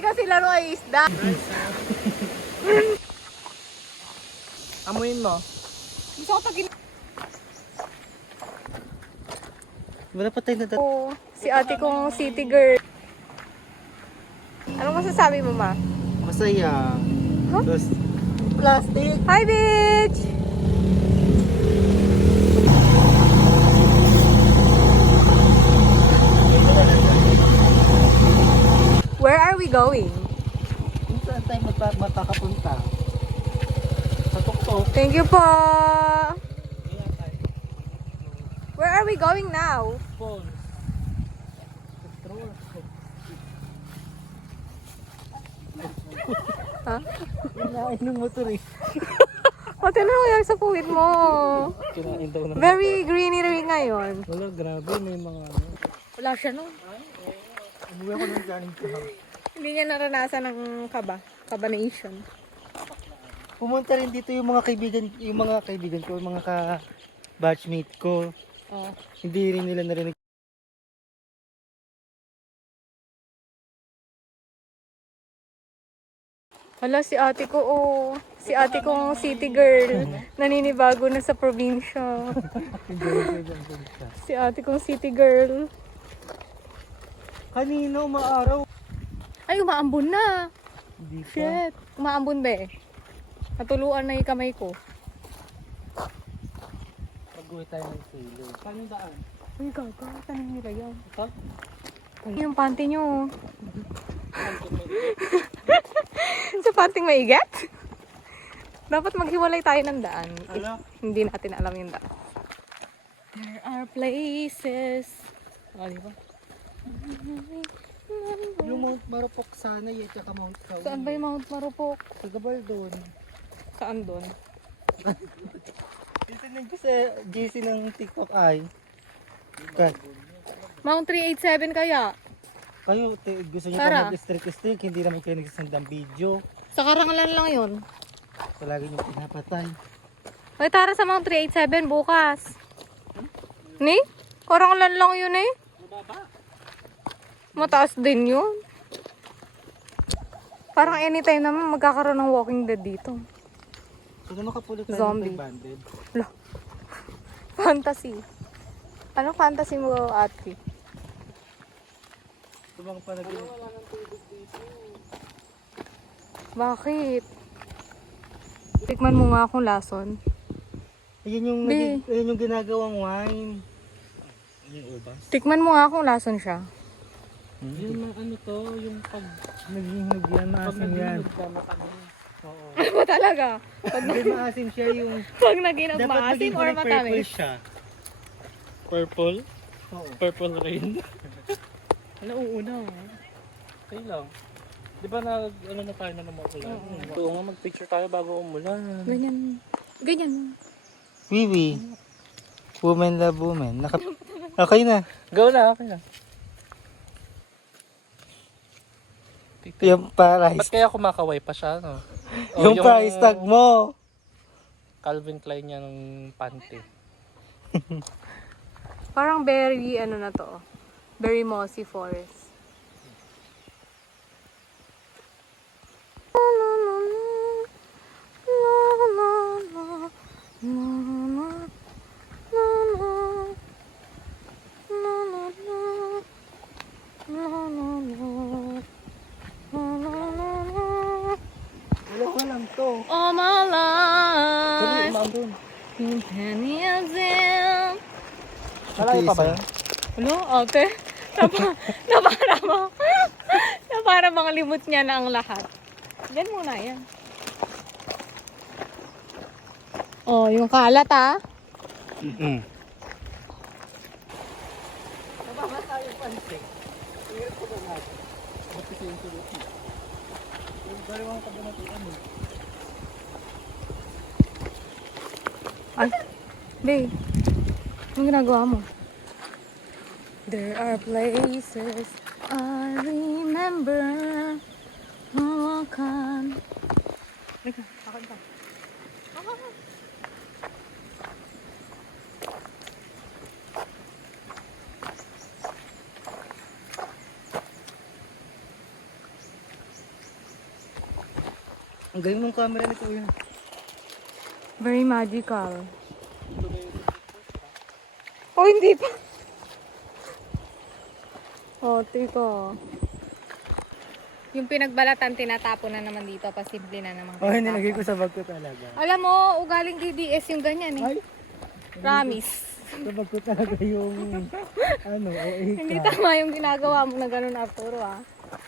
kasi laro ay isda. Amuin mo. Gusto ko pag Wala pa tayo na si ate kong city girl. Anong masasabi mo, ma? Masaya. Huh? Plastic. Hi, bitch! Where are we going? Kung saan tayo makakapunta? Sa tuktok. Thank you po! Where are we going now? Phone. Ha? Kinain ng motor eh. Pati na nangyari sa puwit mo. Kinain daw ng Very greenery ngayon. Wala, grabe. May mga ano. Wala siya no? Umuwi ako ng galing ko. Hindi niya naranasan ng cabanation. Pumunta rin dito yung mga kaibigan ko, yung mga ka-batchmate ko. Oh. Hindi rin nila narinig. Hala, si ate ko, oh. Si ate kong city girl. Naninibago na sa probinsya. Si ate kong city girl. Kanina umaaraw. Ay, umaambon na. Hindi pa. Shit. Umaambon ba eh? Natuluan na yung kamay ko. Pag-uwi tayo ng silo. Saan yung daan? Uy, gaga. Tanong nila yan. Ito? Yung panty nyo. Sa panting maigat? Dapat maghiwalay tayo ng daan. Ano? Hindi natin alam yung daan. There are places. Di ba? Yung Mount Marupok sana yun, tsaka Mount Kawi. Saan ba yung Mount Marupok? Sa Gabal doon. Saan doon? Titignan ko sa GC ng TikTok ay. Okay. Mount 387 kaya? Kayo, gusto nyo Tara. pa mag-streak, hindi naman kayo nagsasandang video. Sa Karangalan lang yun. So lagi nyo pinapatay. May tara sa Mount 387 bukas. Ni? Karangalan lang yun eh. Mataas din yun. Parang anytime naman magkakaroon ng Walking Dead dito. So na makapulit tayo Zombie. ng banded. Fantasy. Anong fantasy mo, ate? Ito bang panaginip? Bakit? Tikman mo nga akong lason. Ayun Di. ayun yung ginagawang wine. Yung ubas? Tikman mo nga akong lason siya. Yung ano to, yung pag naghihinog yan, maasim yan. Oo. Ano ba talaga? Hindi maasim siya yung... Pag naginog Dapat maasim maging or purple matamis? siya. Purple? Oo. Purple rain? Ano, uuna. Okay lang. Di ba ano na tayo na naman ulan? Oo nga, mag-picture tayo bago umulan. Ganyan. Ganyan. Wiwi. Woman love woman. Okay na. Go na, okay na. Yung price. Ba't kaya kumakaway pa siya, no? O, Yung price tag mo. Calvin Klein niya ng panty. Parang very, ano na to, very mossy forest. Wala ko lang to. All my Sabi, life, umaambon. in penny as in. Malayo pa ba yun? Ano, ate? Na para mga limot niya na ang lahat. Diyan muna yan. Oh, yung kalat ah. Nababasa yung panty. Hirap ko ba natin? Ba't kasi yung tulot mo? Yung bariwang kabunatuan mo. Ay, babe. Anong ginagawa mo? There are places I remember. Hawakan. Teka, akin pa. Ang galing ng camera nito yun. Very magical. Oh, hindi pa. Oh, tiko. Yung pinagbalatan, tinatapon na naman dito. Pasimple na naman. Oh, nilagay ko sa bag ko talaga. Alam mo, ugaling DDS yung ganyan eh. Ay, Promise. sa bag ko talaga yung OA Hindi ka. tama yung ginagawa mo na ganun, Arturo ah.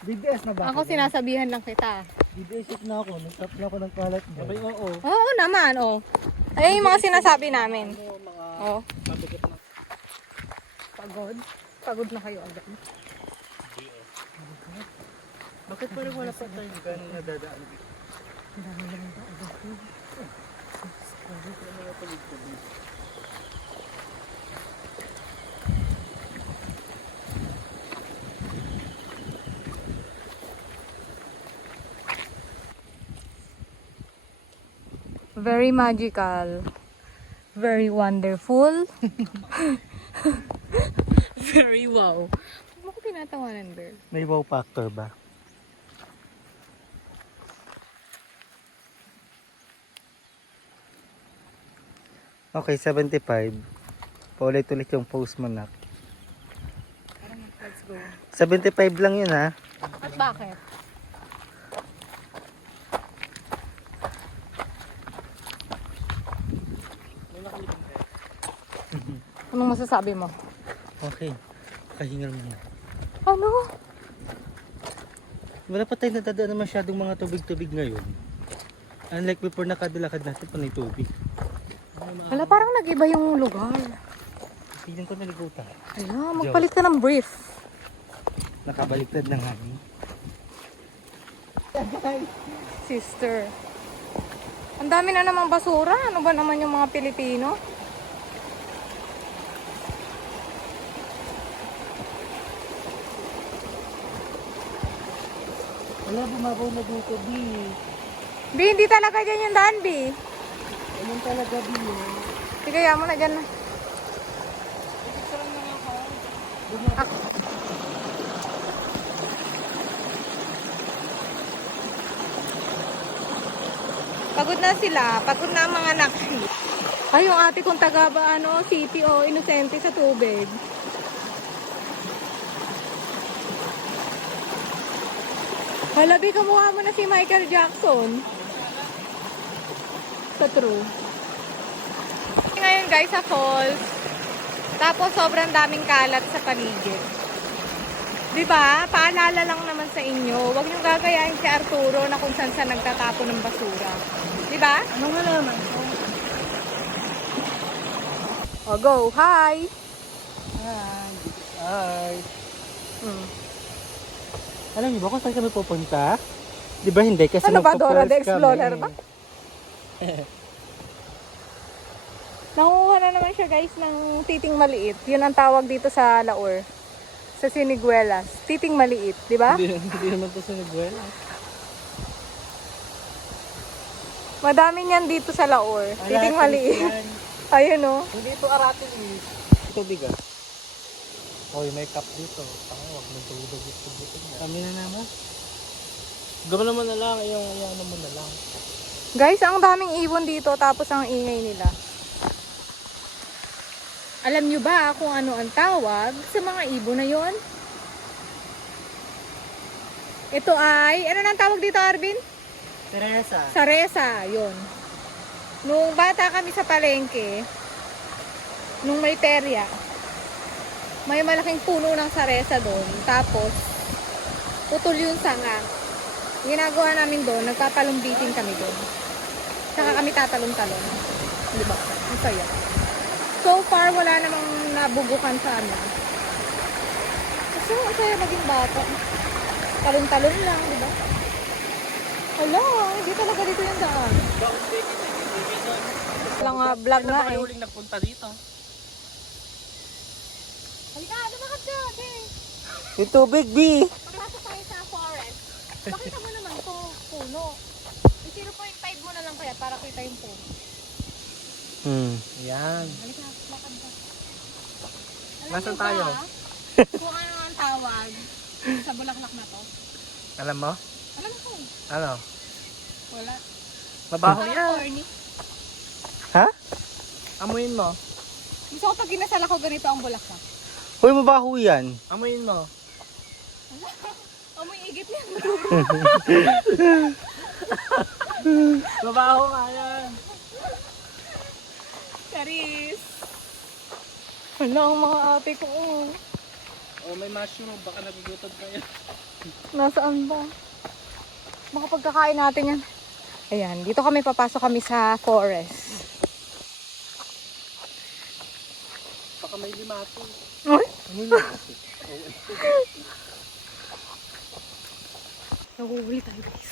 DDS na ba? Ako sinasabihan lang kita. DDS hit na ako. Nag-tap na ako ng kalat mo. Sabay, oo. Oo naman, oh. Ayun yung mga sinasabi namin. Oh. Mabigat na. Pagod. Pagod na kayo agad. Bakit parang wala pa tayo ganun nadadaan dito? Very magical. Very wonderful. Very wow. Ano ko tinatawanan, girl? May wow factor ba? Okay, 75. Paulit-ulit yung post mo na. Let's go. 75 lang yun ha. At bakit? Anong masasabi mo? Okay. Kahingal mo na. Ano? Wala pa tayo nadadaan na masyadong mga tubig-tubig ngayon. Unlike before nakadalakad natin pa ng tubig. Wala, parang nag-iba yung lugar. Tignan ko naligaw tayo. Ala, magpalit ka ng brief. Nakabaliktad ng hangin. Sister. Ang dami na namang basura. Ano ba naman yung mga Pilipino? Wala, bumabaw na dito, B. Bi, hindi talaga dyan yung daan, Bi. Ayun talaga, B. Sige, kaya mo na dyan na. Pagod na sila. Pagod na ang mga nakshi. Ay, yung ate kong taga ba, city o inosente sa tubig. Halabi, kamukha mo na si Michael Jackson. Sa true. Ngayon guys, sa falls. Tapos sobrang daming kalat sa paligid. Diba? Paalala lang naman sa inyo. Huwag niyong gagayahin si Arturo na kung saan saan nagtatapon ng basura. Diba? Ano nga naman? O, go. Hi! Hi. Hi. Hmm. Alam niyo ba kung saan kami pupunta? Di ba hindi? Kasi Ano ba, Dora the magpo-falls Explorer kami. ba? Nanguha na naman siya guys ng titing maliit. Yun ang tawag dito sa Laur. Sa Siniguelas. Titing maliit, di ba? Hindi naman to sa Nagwela. Madami niyan dito sa Laur. Titing maliit. Ayun o. Hindi ito aratil eh. Tubig ah. Hoy, may cup dito. Huwag mong tulog dito. Kami na naman. Gawin naman na lang, yung ano mo na lang. Guys, ang daming ibon dito tapos ang ingay nila. Alam nyo ba kung ano ang tawag sa mga ibon na yon? Ito ay, ano nang tawag dito, Arvin? Teresa. Saresa, yun. Nung bata kami sa palengke, nung may terya, may malaking puno ng saresa doon. Tapos, putol yung sanga. Ginagawa namin doon, nagtatalong-biting kami doon. Saka kami tatalong-talong. Di ba? Ang saya. So far, wala namang nabubukan sa amin. Kasi ang saya maging bata. Talon-talon lang, di ba? Hala, hindi talaga dito yung daan. Wala nga, vlog nga eh. Huling nagpunta dito. Halika, lumakad ka, okay. Yung tubig, B! Pagpasok tayo sa forest, pakita mo naman ito, puno. I-0.5 mo na lang kaya para kita yung puno. Yan. Halika, lakad ka. Alam Nasaan niyo ba, tayo? kung ano ang tawag sa bulaklak na to? Alam mo? Alam ko. Ano? Wala. Mabaho yan. Corny. Ha? Amuin mo. Gusto ko pag ginasal ako ganito ang bulaklak. Uy, mabaho yan. Amuin mo. Amoy igit niya. Mabaho nga yan. Charis. Wala ang mga ate ko. Oh, may mushroom. Baka nagugutom kayo. Nasaan ba? Baka pagkakain natin yan. Ayan, dito kami papasok kami sa forest. Baka may limato. Ay! Ano yun? Naguhuli tayo guys.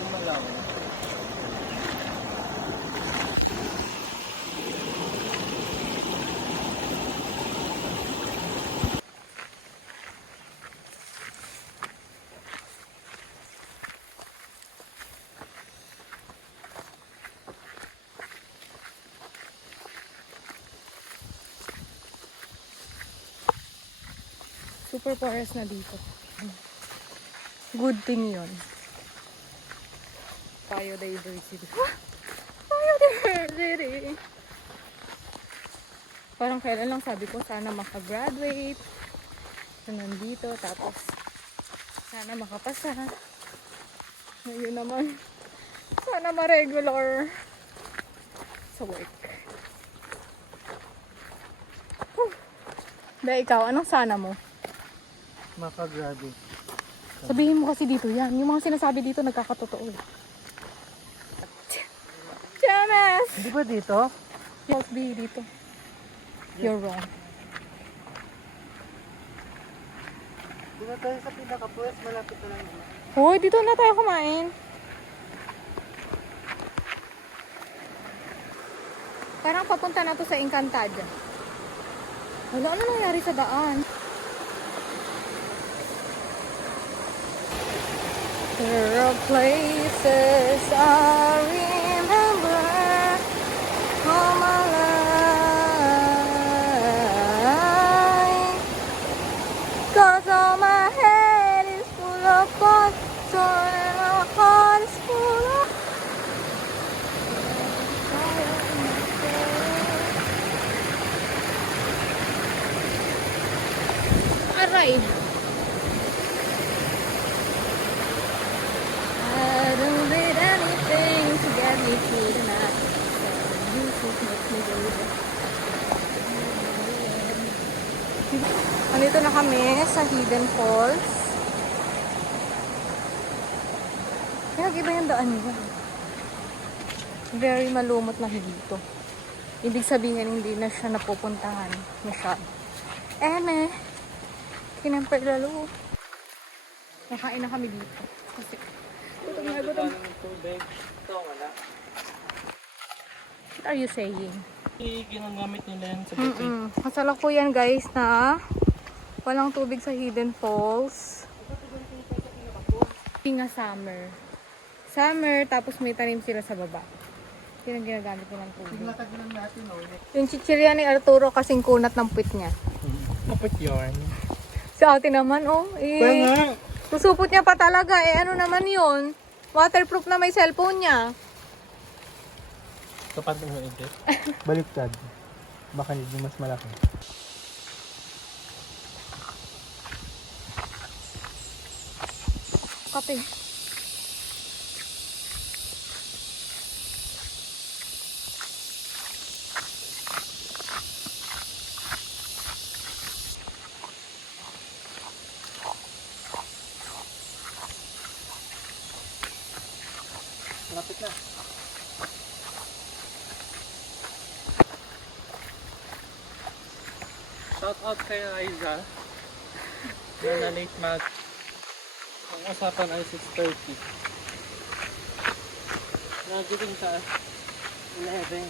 Lumalaw. Super forest na dito. Good thing yun. Biodiversity. Biodiversity! Parang kailan lang sabi ko, sana makagraduate. So, nandito, tapos sana makapasa. Ngayon naman, sana ma-regular sa work. Ba, ikaw, anong sana mo? Makagrabe. Sabihin mo kasi dito yan. Yung mga sinasabi dito nagkakatotoo. James! Hindi ba dito? Yes, be dito. You're wrong. Di ba tayo sa pinaka-pwes? Malapit na lang yun. Hoy, dito na tayo kumain. Parang papunta na to sa Encantadia. Wala, ano nangyari sa daan? There are places I remember all my life, 'cause all my head is full of thoughts, so my heart is full of aray. I don't need anything to get me through the night. So music makes me go. Nandito na kami sa Hidden Falls. Nag-iba yung daan niya. Very malumot na dito. Ibig sabihin hindi na siya napupuntahan masyado. Kinamper lalo. Nakain na kami dito. Kasi gutom na gutom. Tubig. Ito, wala. What are you saying? Ginagamit nila yan sa buffet. Kasalukuyan guys na walang tubig sa Hidden Falls. Hindi nga summer. Summer, tapos may tanim sila sa baba. Yun ang ginagamit nilang tubig. Tinatagilan natin, no? Yung chichirya ni Arturo kasing kunat ng puwit niya. Kapit yarn. Sa atin naman, oh. Kaya nga. Susupot niya pa talaga. Ano naman yun? Waterproof na may cellphone niya. Kapag mo edit. Baliktad. Baka hindi mas malaki. Kape. Malapit na. Shout out kay Aiza. Na late mag. Ang usapan ay 6:30. Nagiting sa 11.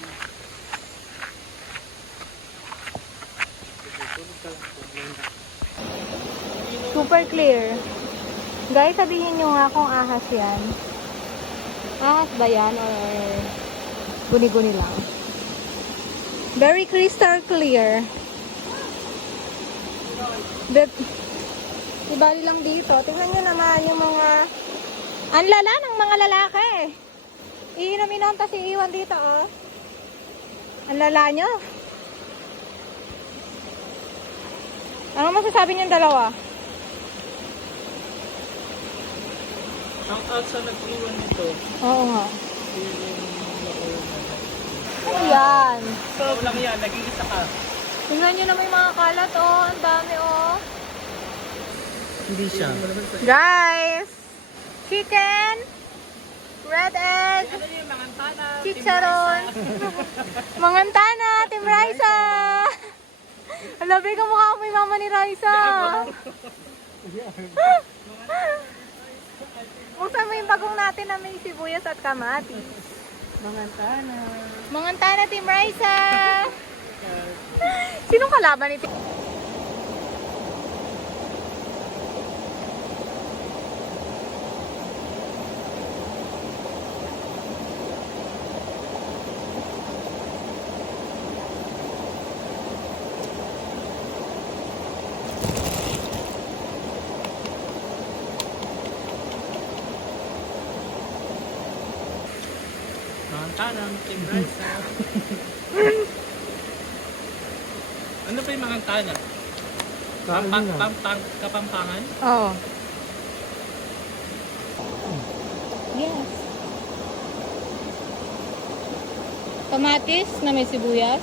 Super clear. Guys, sabihin nyo nga kung ahas yan. Ahas ba yan or guni-guni lang? Very crystal clear. But, ibali lang dito. Tingnan nyo naman yung mga... Ang lala ng mga lalaki. Iinom-inom, tapos iiwan dito, oh. Ang lala nyo. Ano masasabi niyong dalawa? Ang asa nag-iwan nito. Oo nga. Ano yan? So, lang yan. Nag-iisa ka. Tingnan nyo naman yung mga kalat, oh. Ang dami, oh. Hindi siya. Guys! Chicken! Red egg! Ano yung mga antana? Chicharon! Mangantana! Team Raisa! Ang labi ka mukha ko may mama ni Raisa! Buksan mo yung bagong natin na may sibuyas at kamatis. Mangantana. Mangantana, Team Raisa! Sinong kalaban ni Team? Mga antana. Team Raisa. Ano pa yung mga antana? Kapampangan? Oo. Yes. Kamatis na may sibuyas.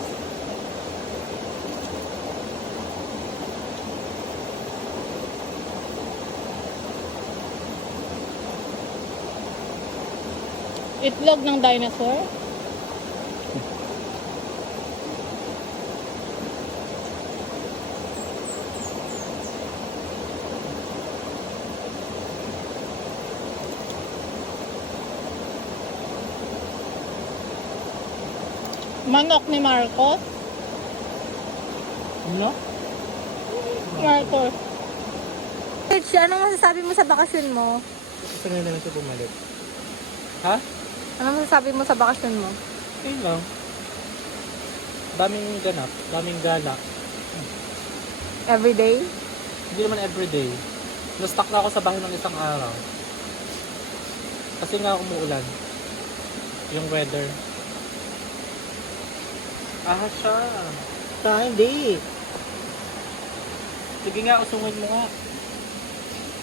Itlog ng dinosaur. Manok ni Marcos. Ano? Marcos. Mitch, anong masasabi mo sa bakasyon mo? Gusto nga naman siya bumalik. Ha? Anong masasabi mo sa bakasyon mo? Okay lang. Daming ganap. Daming gala. Everyday? Hindi naman everyday. Na-stuck na ako sa bahay ng isang araw. Kasi nga umuulan. Yung weather. Ah, siya. Hindi. Sige nga, usungin mo nga.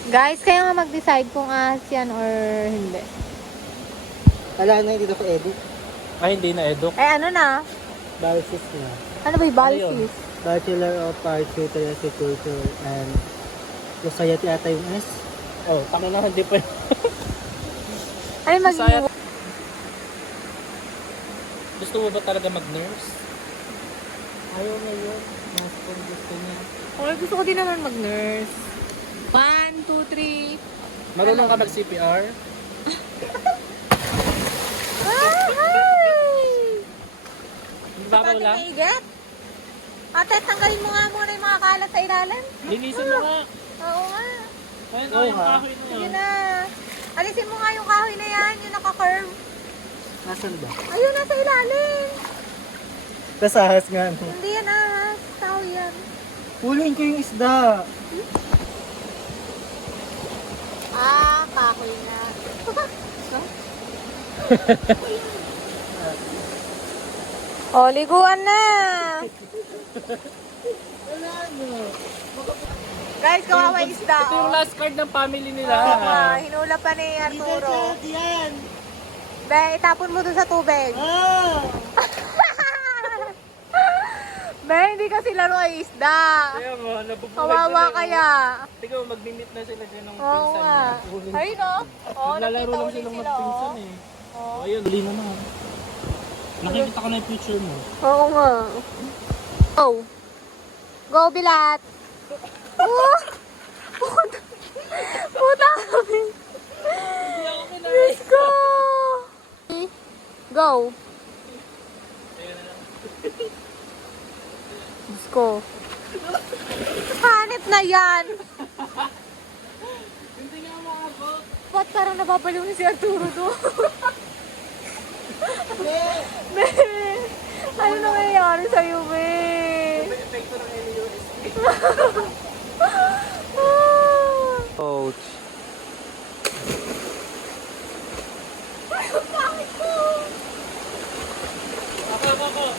Guys, kayo nga mag-decide kung ahas yan or hindi. Wala na, hindi na ko edit. Ay, hindi na eduk. Eh, ano na? Balisis na. Ano ba yung Ano yun? balsis? Bachelor of Arts, Literacy, Culture, and Society ata yung S. Oh, tama na, hindi pa. Ano yung Society. magiging... Gusto mo ba talaga mag-nurse? Ayaw na yun. Mas kung gusto niya. Oh, gusto ko din naman mag-nurse. 1, 2, 3. Marunong ka mag-CPR? Babaw lang? Igat. Ate, tanggalin mo nga muna yung mga kalat sa ilalim. Linisin mo nga. Oo nga. Ayun, Oo yung nga. kahoy na Sige yun. na. Alisin mo nga yung kahoy na yan, yung naka-curve. Nasaan ba? Ayun, nasa ilalim. Kasahas nga. No? Hindi yan ahas. Kahoy yan. Huliin ko yung isda. Ah, kahoy na. Oh, liguan na. Guys, kawawa yung isda. Ito yung Oh. last card ng family nila. Oo nga, hinula pa ni Arturo. Yan. Be, itapon mo dun sa tubig. Ah! Be, hindi kasi laro ay isda. Kaya mo, nabubuhay Kawawa sila, kaya. oh. Tingnan mo, mag-meet na sila dyan ng Oo pinsan. nga. Ayun o. Oo, Naglalaro nakita lang ulit silang sila o. magpinsan eh. Oo. Ayun, huli na na. Nakikita ko na yung picture mo. Oo nga. Go. Go, Bilat. Oh! Puta kami. Let's go. Go. Let's go. Hanip na yan. Hindi nga makabot. Ba't parang nababaliw ni si Arturo doon? Ano nangyayari sa'yo, be? May epekto ng LUSD. Ouch. Ako.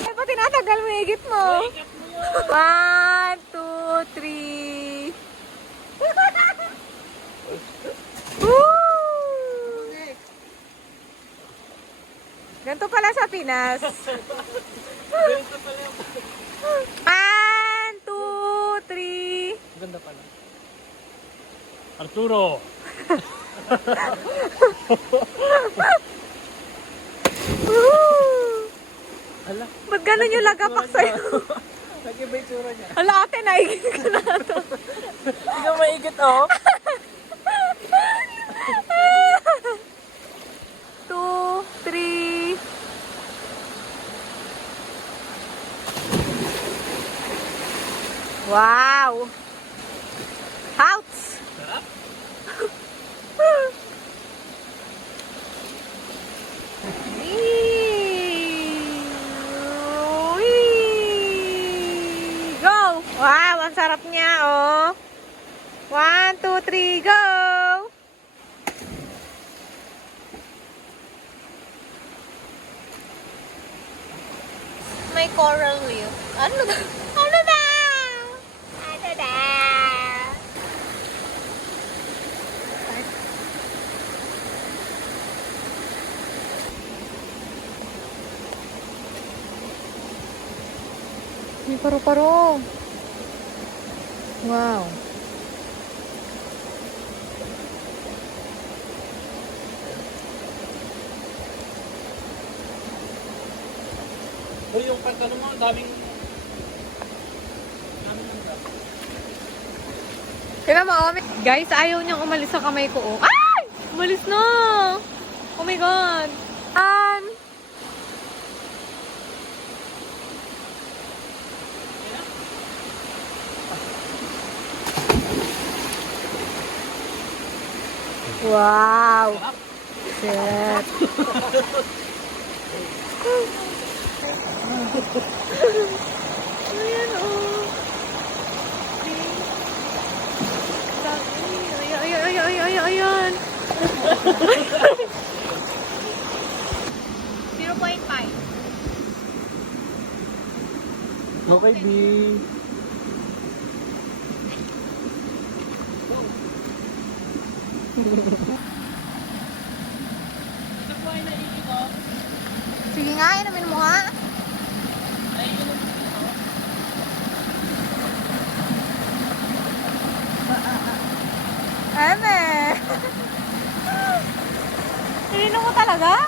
Ay, pa tinatagal mo, higit mo. Ikat mo yun. 1, 2, 3. Woo! Ganito pala sa Pinas. Ganito pala yung... 1, 2, 3. Ganda pala. Arturo! Woo! Ala, Ba't ganun yung lagapak sa'yo? nag-iba yung tsura niya. Ala, ate, naigit ka na ito. Hindi ka maigit, oh. 2, 3. Wow! Ouch! Sarap. Go! Wow, ang sarap niya, oh. 1, 2, 3, go! May coral reef. Ano ba? Ano ba? Ano ba? May paru-paro. Wow. Uy, yung pantalon mo, ang daming... Tignan mo, oh. Guys, ayaw niyang umalis sa kamay ko, oh. Ay! Umalis na! Oh my God! Wow! Shit! Ayan, oh. Ayan. 0.5. Okay, B. Ito po ay naiinom. Sige nga, inumin mo ha. Naiinom dito. Eme! Ininom mo talaga?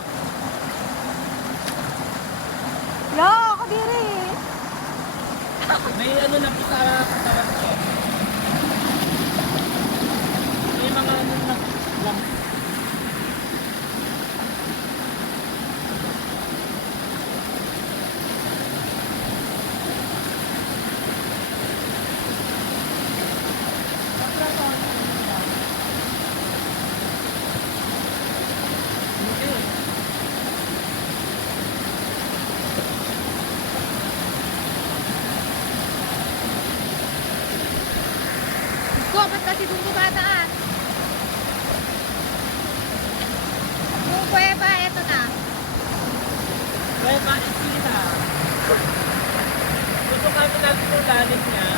Lo, ako diri. May ano na po sa katawan ko. May mga ano na lang. Ko, ba't kasi doon bumataan? Yung kuweba, eto na. Kaya bakit sila? Gusto kami natin yung lalim niya.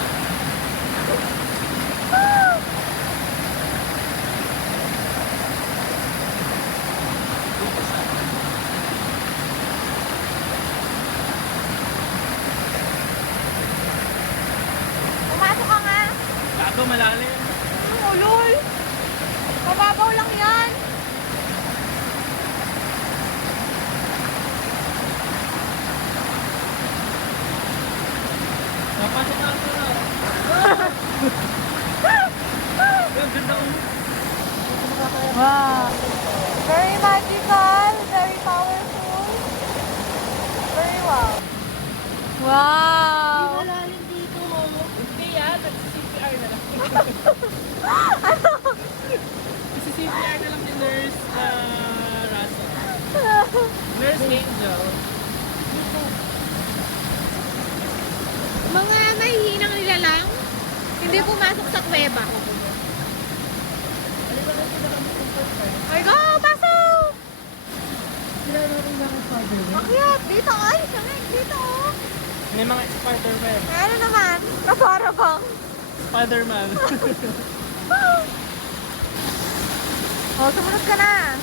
Pumasok ka nga. Gago malalim. Ulol. Mababaw lang yan. Napasok na ako na. Ang ganda mo. Wow. Very magical, very powerful. Very wow. Wow. Malalim dito. Hindi yan. Nag-CPR na lang. Nag-CPR na lang ni Nurse Russell. Nurse Angel. Hindi pumasok sa kuweba. Ay, go! Pasok! Akyat! Dito, ay! Samin! Dito, oh! May mga Spider-Man. Ano naman? Kapara bang? Spider-Man. Oh, sumunod ka na.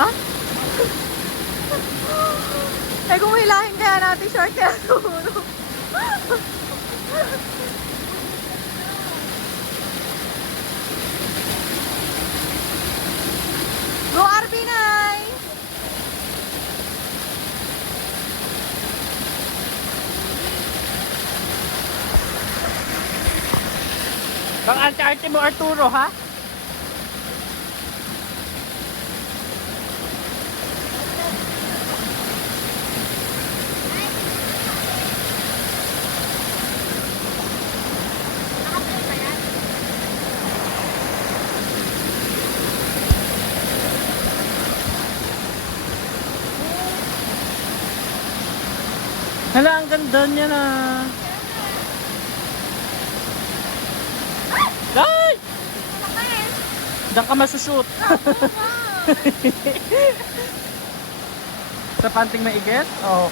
Ha? Eh, kung hilahin kaya natin short kaya sumunod. Go, RB9! Bang arte-arte mo, Arturo, ha? Hala, ang ganda niya na. Ay! Diyan ka masushoot. Sa panting maigit? Oo.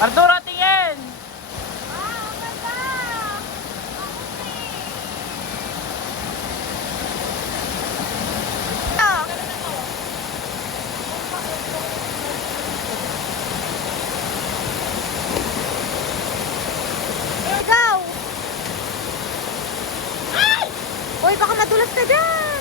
Arturo, tingin! Go! Ay! Uy, baka madulas ka dyan!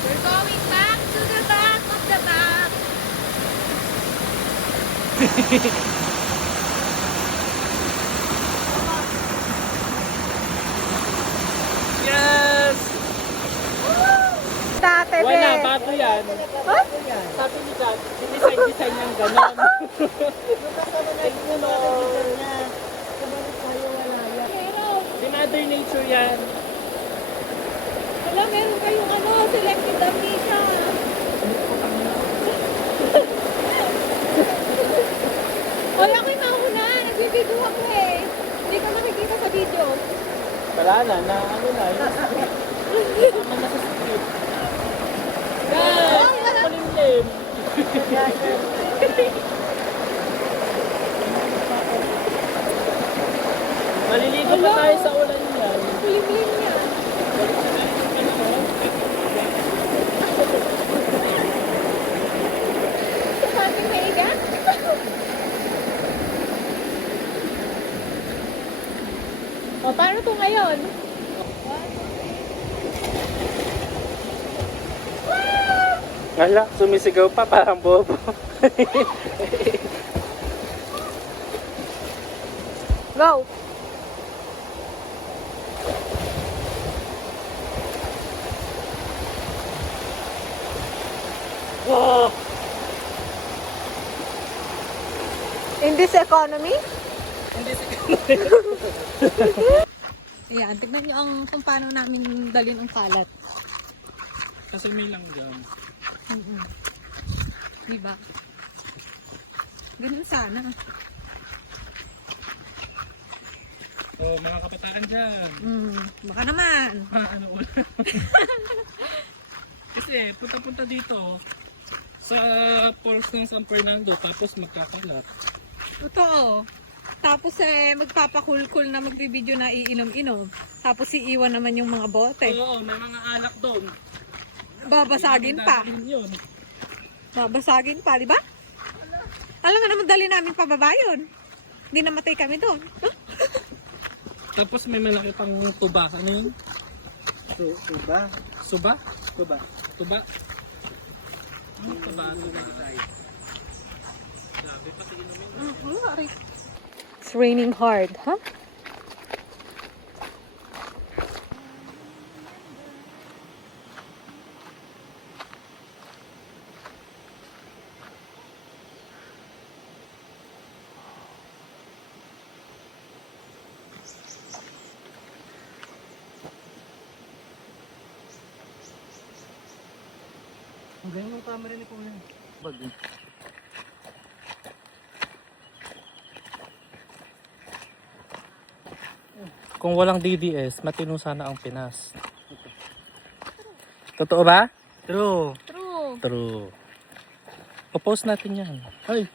We're going back to the back of the back. Yes! Tate, Wala, bago yan. Huh? Sabi ni Dad, design niyang ganon. Di mother nature yan. Wala, meron kayong selective amnesia. Wala ko yung mauna. Nagbibidyo ako eh. Hindi ka makikita sa video. Wala na, ano na, yung script. Tama na sa script. Guys, kulimlim. Maliligo pa tayo sa ulan yan. Kulimlim yan. Sa ating maiga? O, paano to ngayon? Wala, sumisigaw pa parang bobo. Go! Wow! In this economy? Hindi Ayan, tignan nyo kung paano namin dalhin ang kalat. Kasi may langgam. Diba? Ganun sana. So, mga kapitaan dyan. Baka naman. Ano ulan? Kasi, punta-punta dito sa Falls ng San Fernando, tapos magkakalat. Totoo. Tapos magpapakulkul na magbibideo na iinom-inom. Tapos iiwan naman yung mga bote. Oo, may mga alak doon. Babasagin pa. Yun. Babasagin pa, di ba? Alam nga naman dali namin pababa yun. Hindi namatay kami doon. Huh? Tapos may malaki pang tuba. Ano yun? Tuba. Suba? Tuba. Tuba? Ano tuba? Sabi pati inumin. It's raining hard, huh? Ang galing ng camera ni Kuya. Bag eh. Kung walang DDS, matino sana ang Pinas. Totoo ba? True. True. True. Popost natin yan. Ay!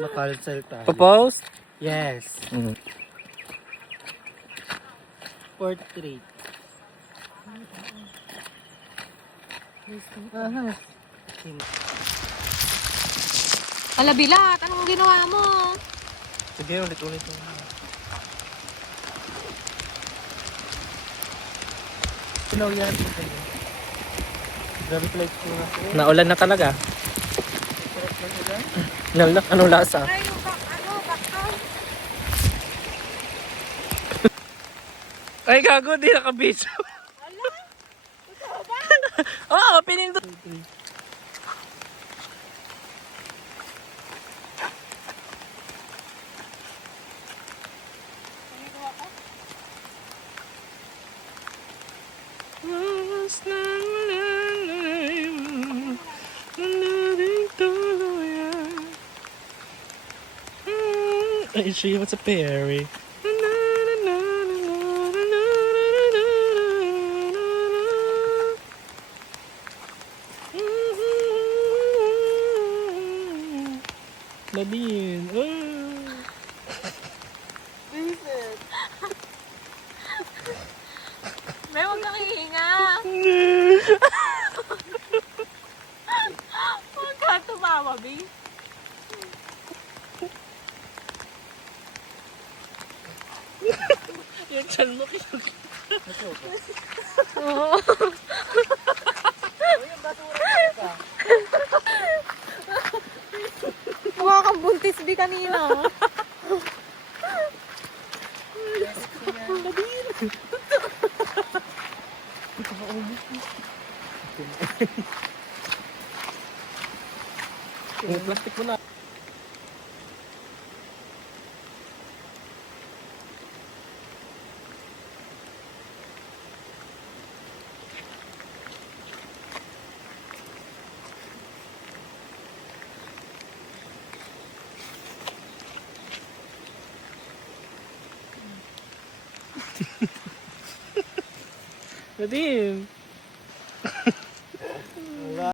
Makalit salita. Popost? Yes. Mm. Portrait. Aha. Ala, Bilat, anong ginawa mo? Sige, ulit-ulit. Sinaw yan. Grabe flight ko na. Naulan na talaga. Sarap na sila. Nalak, ano lasa? Ay, yung bakal. Ay, gago, di nakabidyo. Ala, totoo ba? Oo, pinindot. Nagawa ko? She was a berry. Nadine. May huwag kang hihinga. Huwag ka tumawa, Bi. Yung chan mo kiyog. Oo. Mukha kang buntis, Bi, kanina. Yung plastic mo na. Nadine.